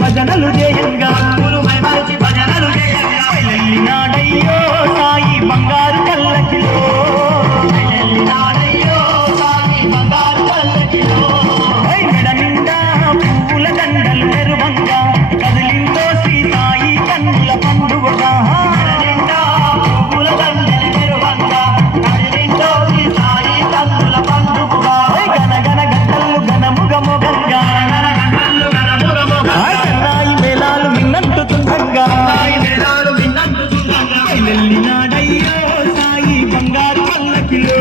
భజనలు చేయంగా వెళ్ళినాడయ్యో సాయి బంగారు కల్లకిలో మెడ నిండా పూల దండలు మెరువంగా కదిలిందో శ్రీ సాయి కన్నుల పండుగగా గనగన గంటలు గనముగ మొగంగా వెళ్ళినాడయ్యో సాయి బంగారు పల్లకిలో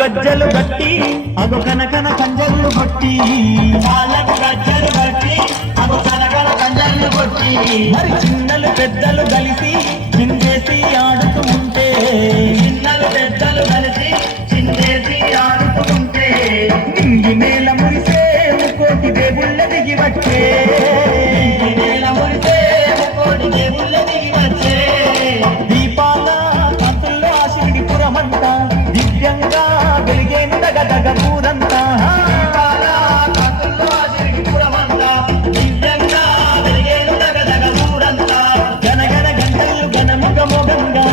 గజ్జలు గట్టి అగో కనకన కంజళ్ళు కొట్టి కాళ్ళకు గజ్జలు గట్టి అగో కనకన కంజళ్ళు కొట్టి మరి చిన్నలు పెద్దలు కలిసి చిందేసి ఆడుతూ ఉంటే చిన్నలు పెద్దలు కలిసి చిందేసి ఆడుతూ ఉంటే నింగి నేల మురిసే ముకోటి దేవుళ్ళ దిగి వచ్చే నింగి నేల మురిసే ముకోటి దేవుళ్ళ దిగి వచ్చే దీపాల పంతుల్లో ఆశిడి పురమంతా దివ్యంగా వెలిగేను దగదగ ఊరంతా గనగన గంటలు గనముగ మొగంగా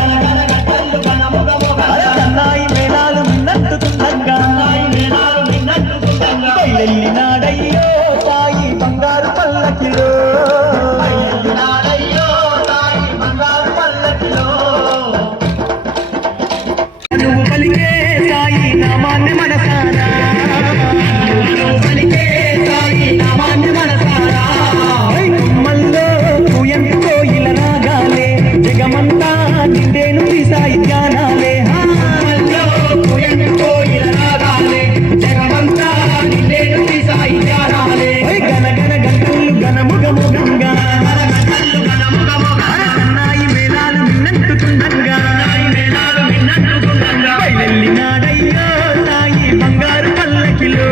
సన్నాయి మేళాలు విన్నట్టుతుండగా వెళ్ళినాడయ్యో సాయి బంగారు పల్లకిలో నువ్వు పలికే సాయి నామాన్ని మనసారా కుమ్మల్లో పూయంతో ఇలా రాగాలే జగమంతా నిండేను ఈ సాయి ధ్యానాలే గనగన గంటలు గనముగ మొగంగా సన్నాయి మేళాలు విన్నట్టుతుండగా వెళ్ళినాడయ్యో సాయి బంగారు పల్లకిలో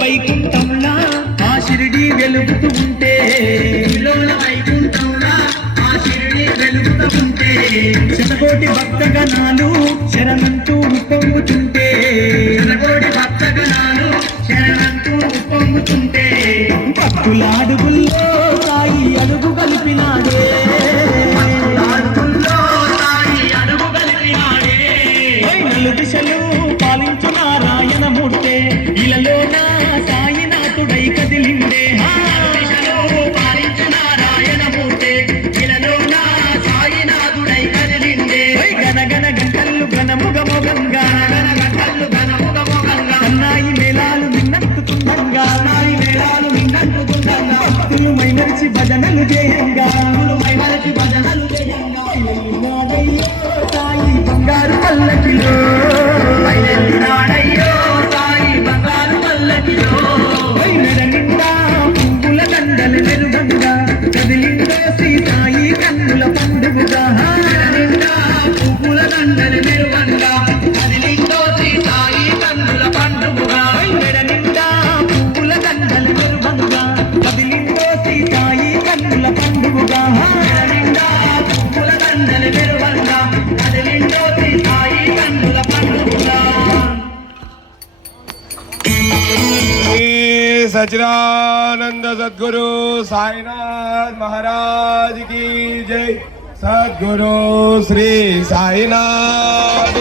వైకుంఠంలా ఆ షిరిడి వెలుగుతూ ఉంటే శతకోటి భక్తగణాలు శరణంటూ ఉప్పొంగుతుంటే భక్తుల అడుగుల్లో సాయి అడుగు కలిపినాడే నలు దిశలు పాలించు నారాయణమూర్తే ఇలలోన సాయినాథుడై కదిలిండే గనగన గంటలు గనముగ మొగంగా సన్నాయి మేళాలు విన్నట్టుతుండగా భక్తులు మైమరిచి భజనలు చేయంగా సాయి బంగారు పల్లకిలో మెడ నిండా పువ్వుల దండలు మెరుగంగా కదిలిందో శ్రీ సాయి కన్నుల పండుగగా మెడ నిండా పువ్వుల దండలు మెరుగంగా కదిలిందో శ్రీ సాయి కన్నుల పండుగగా కదిలిందో శ్రీ సాయి కన్నుల పండుగ सच्चिदानंद सद्गुरु साईनाथ महाराज की जय। सद्गुरु श्री साईनाथ